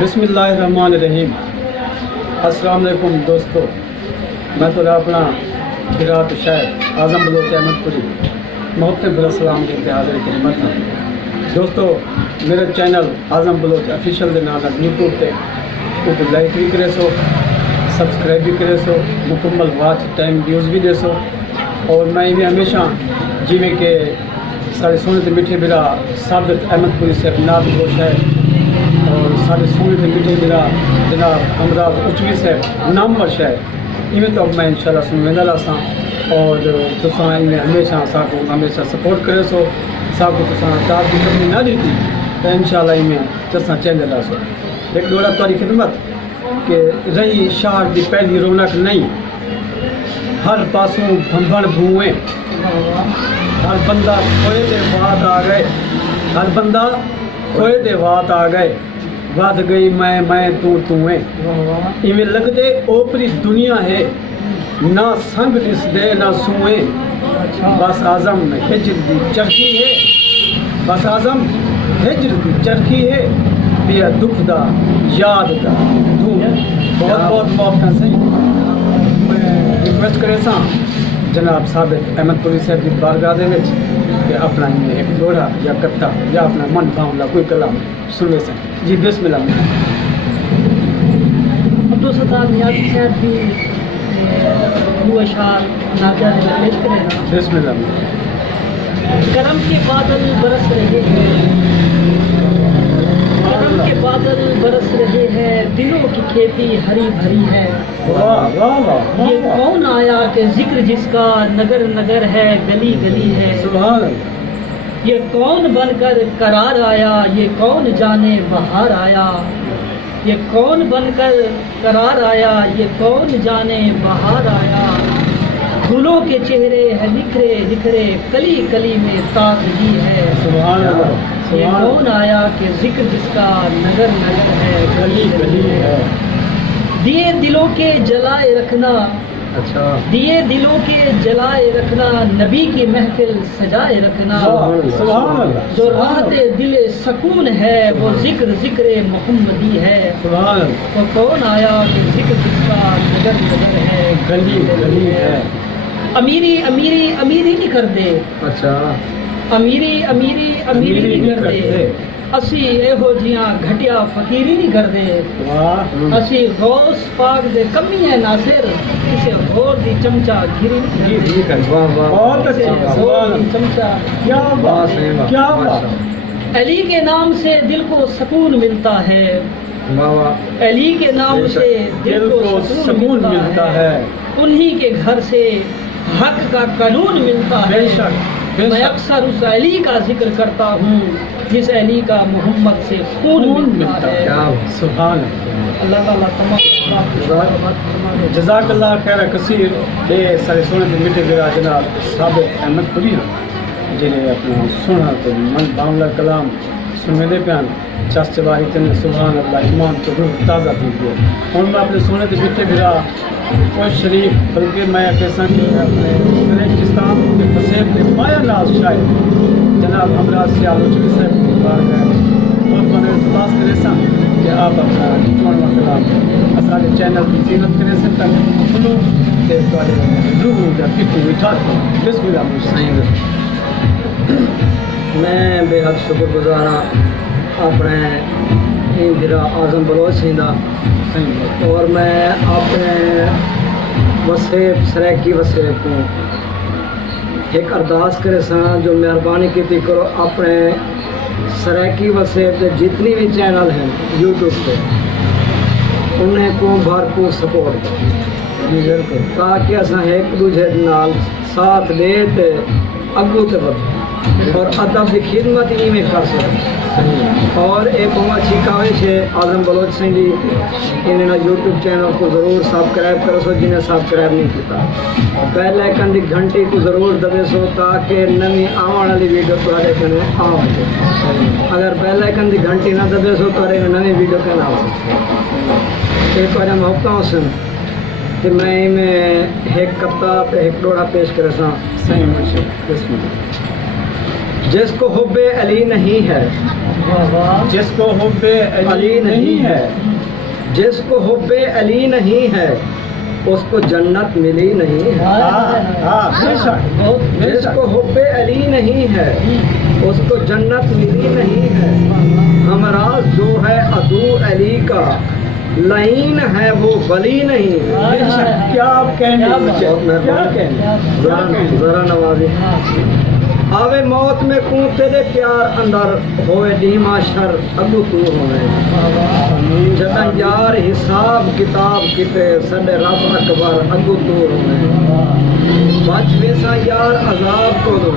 بسم اللہ الرحمن الرحیم۔ السلام علیکم دوستو، میں تو اپنا برات شاعر اعظم بلوچ احمد پوری محترم السلام کے حاضر خدمت ہوں۔ دوستو میرے چینل اعظم بلوچ افیشل کے نام یوٹیوب پہ کو لائک بھی کرے سو، سبسکرائب بھی کرے سو، مکمل واچ ٹائم ویوز بھی دے سو۔ اور میں بھی ہمیشہ جی میں کہ سارے سونے تے میٹھے برا ثابت احمد پوری سے نات گوش ہے، اور سارے سونے تے میٹھے برا جناب امراض اچوی سے نام ورش ہے، ایویں تو میں انشاءاللہ سنویندہ رہا اور تساں ایویں ہمیشہ ساکو ہمیشہ سپورٹ کرے سو، ساکو تساں داد کی کمی نہ دیتی تو انشاءاللہ ایویں تساں چینج رہا سو۔ ایک ڈوڑا تاری خدمت کہ رہی شہر دی پہلی رونق نہیں، ہر پاسوں بھنبھن بھوئیں، ہر بندہ کھوئے دے وات آ گئے، ہر بندہ کھوئے دے وات آ گئے، ود گئی میں تویں، ایویں لگ دے اوپری دنیا ہے، نہ سنگ دس دے نہ سوئیں، بس اعظم ہجر دی چرخی ہے، بس اعظم ہجر دی چرخی ہے، بیا دکھ دا یاد دا دھوم۔ بہت بہت معاف سے میں ریکویسٹ کرے سا جناب ثابت احمد پوری صاحب کی بارگاہ دے وچ کہ اپنا ایک دوڑا یا کتا یا اپنا من بھاؤں کوئی کلام سنوے سن۔ جی بسم اللہ۔ عبدالستار نیازی صاحب بھی دو اشعار ناظر پیش کرے گا۔ بسم اللہ۔ کرم کے بادل برس رہے ہیں، کرم کے بادل برس رہے ہیں، دلوں کی کھیتی ہری بھری ہے، واہ واہ واہ، یہ کون آیا کہ ذکر جس کا نگر نگر ہے، گلی گلی ہے، سبحان اللہ۔ یہ کون بن کر قرار آیا، یہ کون جانے بہار آیا، یہ کون بن کر قرار آیا، یہ کون جانے بہار آیا، پھولوں کے چہرے ہیں نکھرے نکھرے، کلی کلی میں تازگی ہے، سبحان اللہ۔ یہ کون آیا کہ ذکر جس کا نگر نگر ہے، گلی گلی ہے۔ دیے دلوں کے جلائے رکھنا، اچھا، دیے دلوں کے جلائے رکھنا، نبی کی محفل سجائے رکھنا، سبحان اللہ۔ جو راحت دل سکون ہے وہ ذکر ذکر محمدی ہے، سبحان اللہ۔ وہ کون آیا کہ ذکر جس کا نگر نگر ہے، گلی گلی ہے۔ امیری امیری امیری نہیں کر دے، اچھا، امیری امیری امیری نہیں کر دے، اسی ایہو جیاں گھٹیا فقیری نہیں کر دے، واہ، اسی غوث پاک دے کمی ہے ناصر، اسے غور دی چمچا گھری نہیں کر دے، واہ واہ، بہت اچھا، سبحان اللہ۔ چمچا کیا بات ہے، کیا بات۔ علی کے نام سے دل کو سکون ملتا ہے، واہ واہ، علی کے نام سے دل کو سکون ملتا ہے، انہی کے گھر سے حق کا قانون ملتا ہے، بے شک بے میں شک۔ اکثر اس علی کا ذکر کرتا ہوں جس علی کا محمد سے خون ملتا ہے۔ سبحان اللہ۔ اللہ تعالیٰ تمام جزاک اللہ خیر کثیر۔ یہ سارے سونے کے میٹھے برا جناب ثابت احمد پوری ہیں جنہیں اپنا سنا تو من باملہ کلام سنویندے پیان چس چباری تن سبحان اللہ ایمان تو روح تازہ تھی گیا۔ ہوں میں اپنے سونے کے میٹھے برا کوئی شریف بلکہ میں کیسا کہ اپنے بلوچستان کے فصیب کے مایا ناز شاعر جناب امراض سے آلوچنی صاحب کی بارگاہ بہت بڑے اعتراض کرے سا کہ آپ اپنا چون کلام سارے چینل کی زینت کرے سے تک سنو کہ روح یا کتنی مٹھا بسم اللہ صحیح۔ میں بے حد شکر گزار ہاں اپنے برا اعظم بلوچ سنگھ دا، اور میں اپنے وسیب سریکی وسیب کو ایک ارداس کرے سا جو مہربانی کی کرو اپنے سریکی وسیب کے جتنی بھی چینل ہیں یوٹیوب پہ انہیں کو بھرپور سپورٹ کرو تاکہ اصا ایک دوسرے نال ساتھ دے تے اگو تے بڑھ اور ادب کی خدمت ہی میں کر سکتے۔ اور ایک اچھی کاوش ہے اعظم بلوچ سنگھ جی، انہیں یوٹیوب چینل کو ضرور سبسکرائب کرو سو جنہیں سبسکرائب نہیں کیتا، بیل آئیکن دی گھنٹی کو ضرور دبے سو تاکہ نمی آنے والی ویڈیو تھوڑے کنے آ جائے۔ اگر بیل آئیکن دی گھنٹی نہ دبے سو تو نئی ویڈیو کے نہ ہو سکتے۔ ایک بار میں حکم سن کہ میں ایک کتا ایک ڈوڑا پیش کرے سا۔ صحیح ماشاء اللہ۔ بسم اللہ۔ جس کو حب علی نہیں ہے واہ واہ جس کو حب علی نہیں ہے، جس کو حب علی نہیں ہے اس کو جنت ملی نہیں ہے، ہاں بے شک بہت بے جس شک کو حب علی نہیں ہے اس کو جنت ملی نہیں ہے، ہمراز جو ہے عدو علی کا لعین ہے وہ ولی نہیں ہے۔ بے شک کیا آپ کہنے کیا مجھے بات۔ کیا کہنے ذرا نوازی آوے موت میں کوں تیرے پیار اندر ہوئے ڈیما شر اگو تو ہوئے جدہ یار حساب کتاب کتے سڈے رب اکبر اگو تو ہوئے بچ ویسا یار عذاب کو دو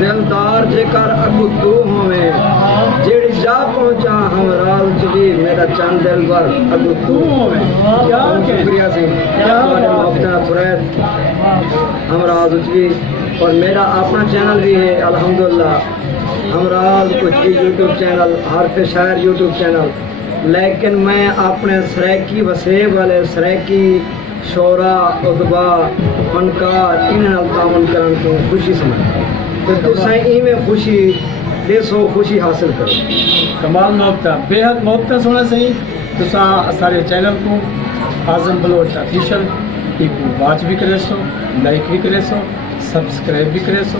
دلدار جے کر اگو تو ہوئے جیڑی جا پہنچا ہمراز چلی میرا چند دل بر اگو تو ہوئے۔ کیا کہنے شکریہ سے کیا محبتہ فرید ہمراز اچھی اور میرا اپنا چینل بھی ہے الحمدللہ ہمراز کچھ یوٹیوب چینل حرف شاعر یوٹیوب چینل، لیکن میں اپنے سریکی وسیب والے سریکی شعرا ادبا فنکار انہاں تعاون کرن کو خوشی سمجھتا تو تساں میں خوشی دیسو خوشی حاصل کرو۔ کمال محبتہ بے حد محبتہ سونا صحیح تو سارے چینل کو اعظم بلوچ آفیشل واچ بھی کرے سو، لائک بھی کرے سو، سبسکرائب بھی کرے سو۔